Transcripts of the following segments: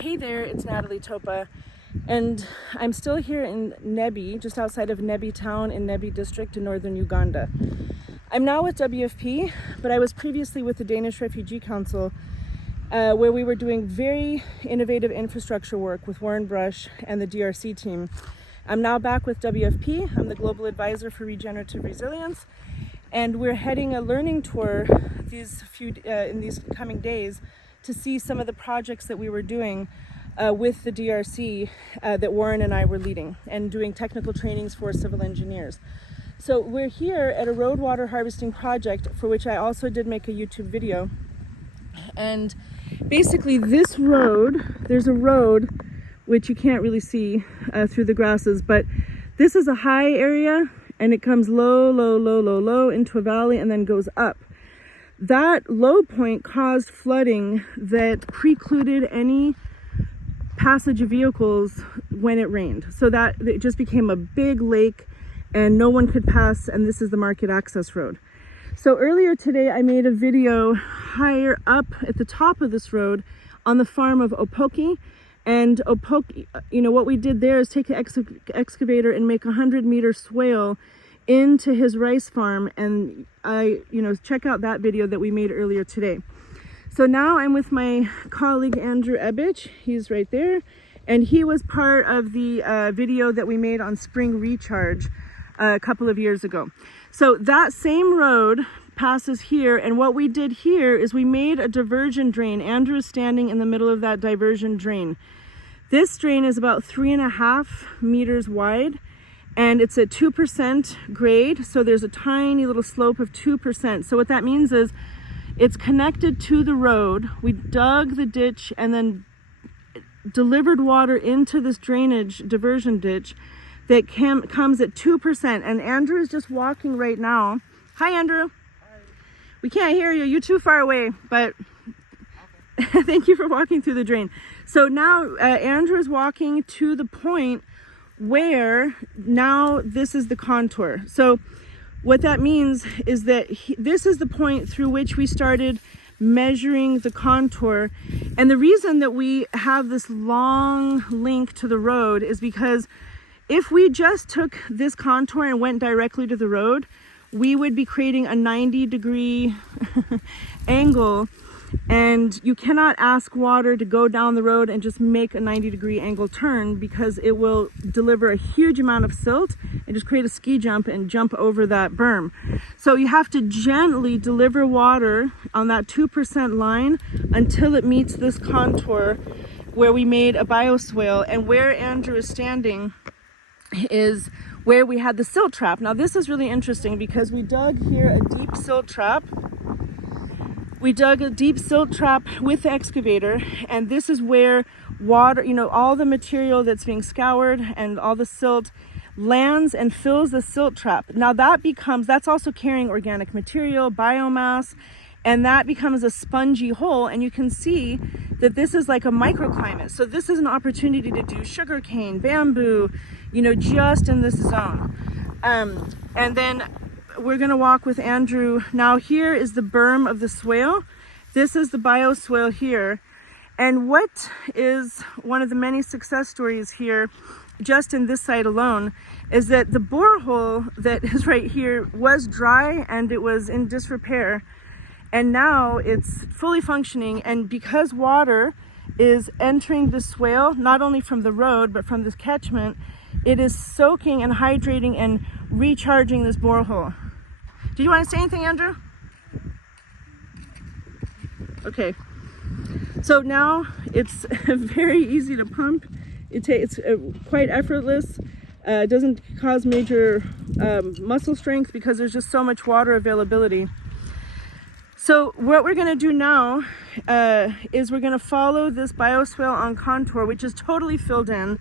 Hey there, it's Natalie Topa, and I'm still here in Nebbi, just outside of Nebbi town in Nebbi district in northern Uganda. I'm now with WFP, but I was previously with the Danish Refugee Council, where we were doing very innovative infrastructure work with Warren Brush and the DRC team. I'm now back with WFP. I'm the Global Advisor for Regenerative Resilience, and we're heading a learning tour in these coming days to see some of the projects that we were doing with the DRC that Warren and I were leading and doing technical trainings for civil engineers. So we're here at a roadwater harvesting project for which I also did make a YouTube video. And basically this road, there's a road which you can't really see through the grasses, but this is a high area and it comes low into a valley and then goes up. That low point caused flooding that precluded any passage of vehicles when it rained. So that it just became a big lake and no one could pass, and this is the market access road. So earlier today I made a video higher up at the top of this road on the farm of Opoki. And Opoki, what we did there is take an excavator and make a 100-meter swale into his rice farm, and check out that video that we made earlier today. So now I'm with my colleague Andrew Ebbich. He's right there, and he was part of the video that we made on spring recharge a couple of years ago. So that same road passes here, and what we did here is we made a diversion drain. Andrew is standing in the middle of that diversion drain. This drain is about 3.5 meters wide, and it's at 2% grade, so there's a tiny little slope of 2%. So what that means is it's connected to the road. We dug the ditch and then delivered water into this drainage diversion ditch that comes at 2%. And Andrew is just walking right now. Hi, Andrew. Hi. We can't hear you. You're too far away, but okay. Thank you for walking through the drain. So now Andrew is walking to the point where now this is the contour. So what that means is that this is the point through which we started measuring the contour. And the reason that we have this long link to the road is because if we just took this contour and went directly to the road, we would be creating a 90-degree angle. And you cannot ask water to go down the road and just make a 90-degree angle turn, because it will deliver a huge amount of silt and just create a ski jump and jump over that berm. So you have to gently deliver water on that 2% line until it meets this contour where we made a bioswale. And where Andrew is standing is where we had the silt trap. Now this is really interesting because we dug here a deep silt trap. We dug a deep silt trap with the excavator, and this is where water, all the material that's being scoured and all the silt lands and fills the silt trap. Now that's also carrying organic material, biomass, and that becomes a spongy hole, and you can see that this is like a microclimate. So this is an opportunity to do sugarcane, bamboo, just in this zone. And then we're going to walk with Andrew. Now here is the berm of the swale. This is the bioswale here. And what is one of the many success stories here, just in this site alone, is that the borehole that is right here was dry and it was in disrepair. And now it's fully functioning. And because water is entering the swale, not only from the road, but from this catchment, it is soaking and hydrating and recharging this borehole. Do you want to say anything, Andrew? Okay. So now it's very easy to pump. It's quite effortless. It doesn't cause major muscle strength because there's just so much water availability. So what we're going to do now is we're going to follow this bioswale on contour, which is totally filled in.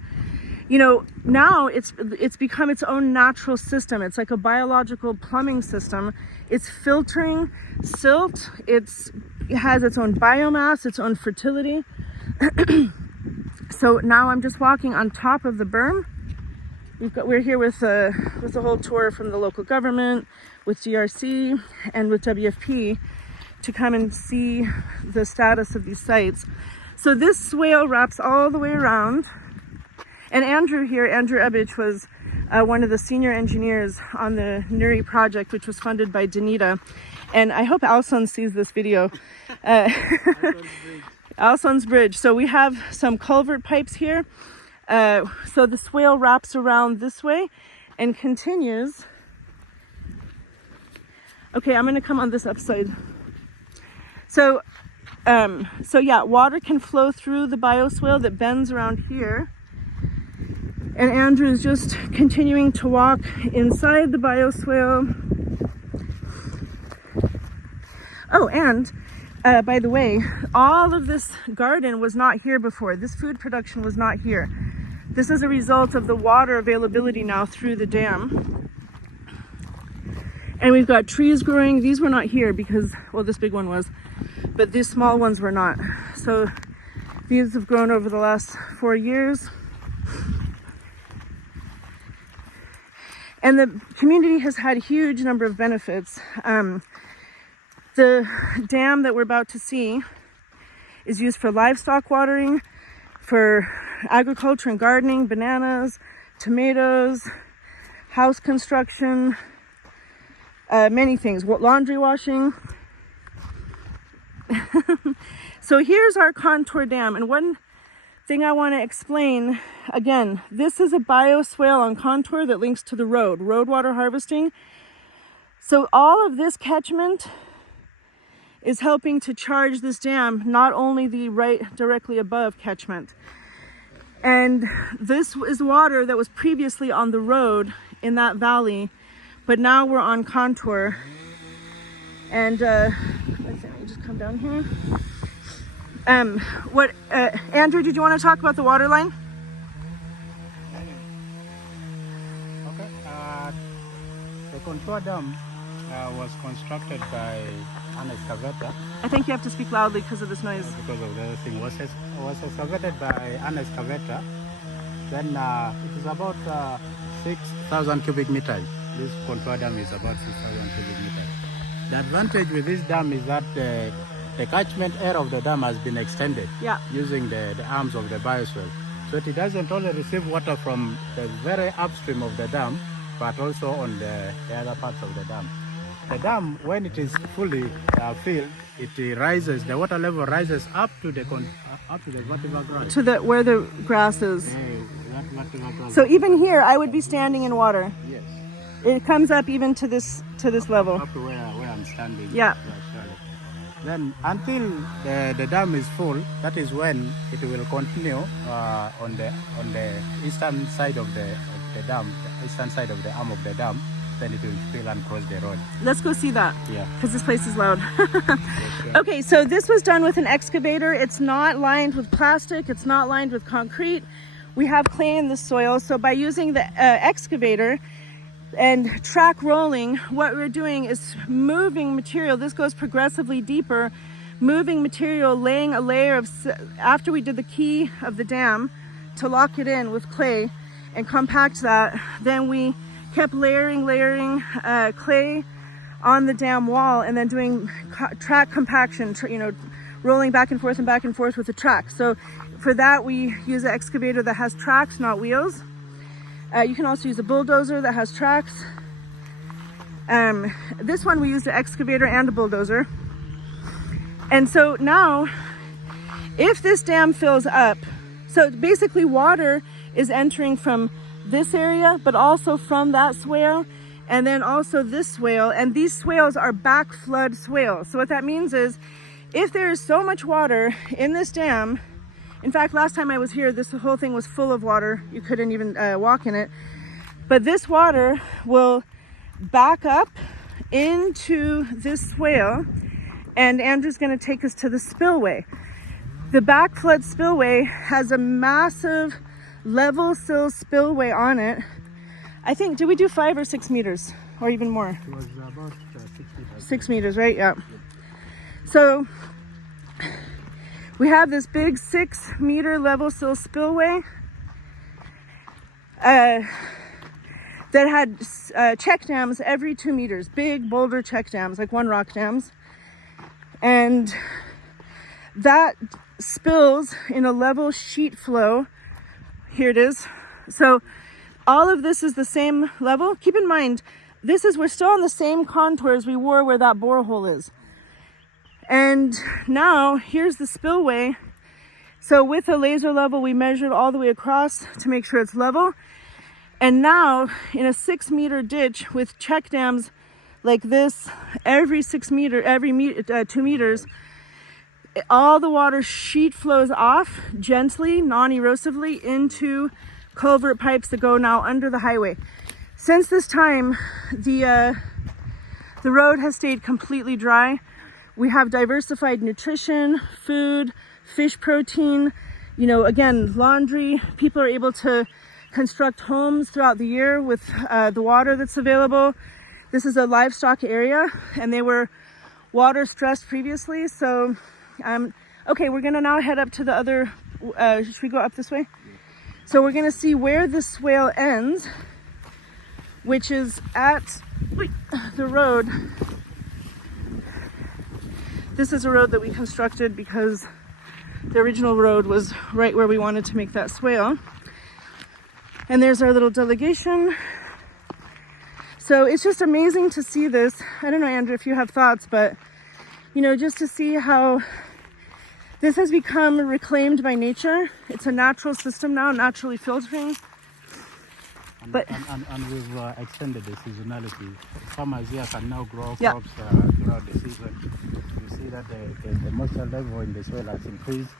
Now it's become its own natural system. It's like a biological plumbing system. It's filtering silt. It has its own biomass, its own fertility. So now I'm just walking on top of the berm. We're here with the whole tour from the local government, with DRC, and with WFP to come and see the status of these sites. So this swale wraps all the way around. And Andrew here, Andrew Ebbich, was one of the senior engineers on the Nuri project, which was funded by Danita. And I hope Alson sees this video. Alson's Bridge. So we have some culvert pipes here. So the swale wraps around this way and continues. Okay, I'm gonna come on this upside. So yeah, water can flow through the bioswale that bends around here. And Andrew is just continuing to walk inside the bioswale. Oh, and by the way, all of this garden was not here before. This food production was not here. This is a result of the water availability now through the dam. And we've got trees growing. These were not here because, well, this big one was, but these small ones were not. So these have grown over the last 4 years. And the community has had a huge number of benefits. The dam that we're about to see is used for livestock watering, for agriculture and gardening, bananas, tomatoes, house construction, many things, laundry washing. So here's our contour dam. And one thing I want to explain, again, this is a bioswale on contour that links to the road, Roadwater Harvesting. So all of this catchment is helping to charge this dam, not only the right directly above catchment. And this is water that was previously on the road in that valley, but now we're on contour. And let me just come down here. Andrew, did you want to talk about the water line? Okay. The contour dam was constructed by an excavator. I think you have to speak loudly because of this noise. Because of the other thing, was excavated by an excavator. Then it is about 6,000 cubic meters. This contour dam is about 6,000 cubic meters. The advantage with this dam is that the catchment area of the dam has been extended using the arms of the bioswale. So it doesn't only receive water from the very upstream of the dam, but also on the other parts of the dam. The dam, when it is fully filled, it rises. The water level rises up to the vertical grass. To where the grass is. Vertical grass. So even here, I would be standing in water. Yes. It comes up even to this level. Up to where I'm standing. Yeah. Then until the dam is full, that is when it will continue on the eastern side of the dam, the eastern side of the arm of the dam. Then it will fill and cross the road. Let's go see that. Yeah. Because this place is loud. Okay, so this was done with an excavator. It's not lined with plastic. It's not lined with concrete. We have clay in the soil. So by using the excavator and track rolling, what we're doing is moving material. This goes progressively deeper, moving material, laying a layer of, after we did the key of the dam to lock it in with clay and compact that, then we kept layering clay on the dam wall and then doing track compaction, rolling back and forth with the track. So for that, we use an excavator that has tracks, not wheels. You can also use a bulldozer that has tracks. This one we used an excavator and a bulldozer. And so now, if this dam fills up, so basically water is entering from this area, but also from that swale, and then also this swale, and these swales are back flood swales. So what that means is, if there is so much water in this dam, in fact, last time I was here, this whole thing was full of water. You couldn't even walk in it. But this water will back up into this swale, and Andrew's gonna take us to the spillway. The back flood spillway has a massive level sill spillway on it. I think, did we do 5 or 6 meters or even more? It was about 6 meters. 6 meters, right? Yeah. So we have this big 6-meter level sill spillway that had check dams every 2 meters, big boulder check dams, like one rock dams. And that spills in a level sheet flow. Here it is. So all of this is the same level. Keep in mind, we're still on the same contours we were where that borehole is. And now here's the spillway. So with a laser level, we measured all the way across to make sure it's level. And now in a 6-meter ditch with check dams like this, every 2 meters, all the water sheet flows off gently, non-erosively into culvert pipes that go now under the highway. Since this time, the road has stayed completely dry. We have diversified nutrition, food, fish protein, again, laundry. People are able to construct homes throughout the year with the water that's available. This is a livestock area and they were water stressed previously. So, okay, we're gonna now head up to the other, should we go up this way? So we're gonna see where the swale ends, which is at the road. This is a road that we constructed because the original road was right where we wanted to make that swale. And there's our little delegation. So it's just amazing to see this. I don't know, Andrew, if you have thoughts, but just to see how this has become reclaimed by nature. It's a natural system now, naturally filtering. And we've extended the seasonality. Farmers here can now grow Yeah. crops throughout the season. You see that the moisture level in the soil has increased.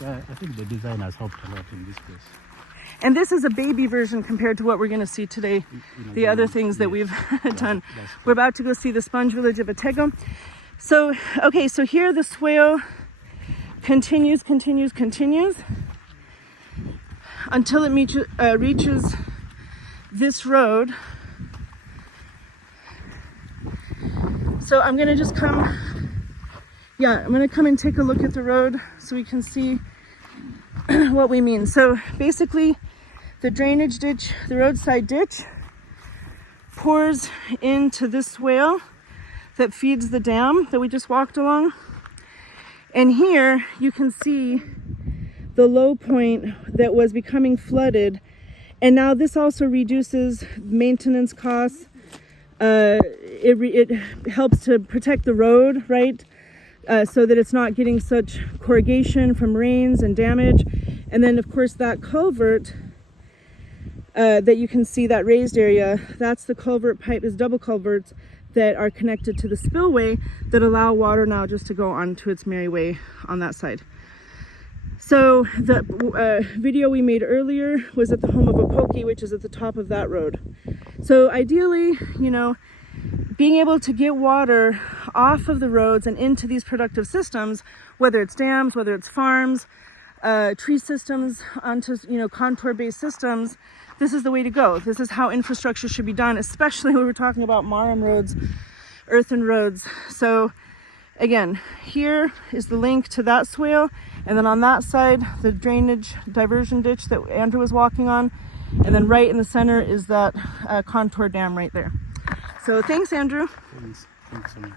I think the design has helped a lot in this case. And this is a baby version compared to what we're going to see today, the other things that we've done. We're about to go see the sponge village of Atego. So, okay, so here the swale continues until it reaches this road. So I'm going to just come and take a look at the road so we can see what we mean. So basically, the drainage ditch, the roadside ditch, pours into this swale that feeds the dam that we just walked along. And here you can see the low point that was becoming flooded. And now this also reduces maintenance costs. It helps to protect the road, right? So that it's not getting such corrugation from rains and damage. And then of course that culvert that you can see, that raised area, that's the culvert pipe, is double culverts that are connected to the spillway that allow water now just to go on to its merry way on that side. So the video we made earlier was at the home of Apoki, which is at the top of that road. So ideally, being able to get water off of the roads and into these productive systems, whether it's dams, whether it's farms, tree systems, onto contour-based systems, this is the way to go. This is how infrastructure should be done, especially when we're talking about marram roads, earthen roads. So again, here is the link to that swale, and then on that side, the drainage diversion ditch that Andrew was walking on, and then right in the center is that contour dam right there. So thanks, Andrew. Thanks so much.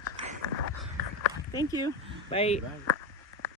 Thank you. Bye. Bye.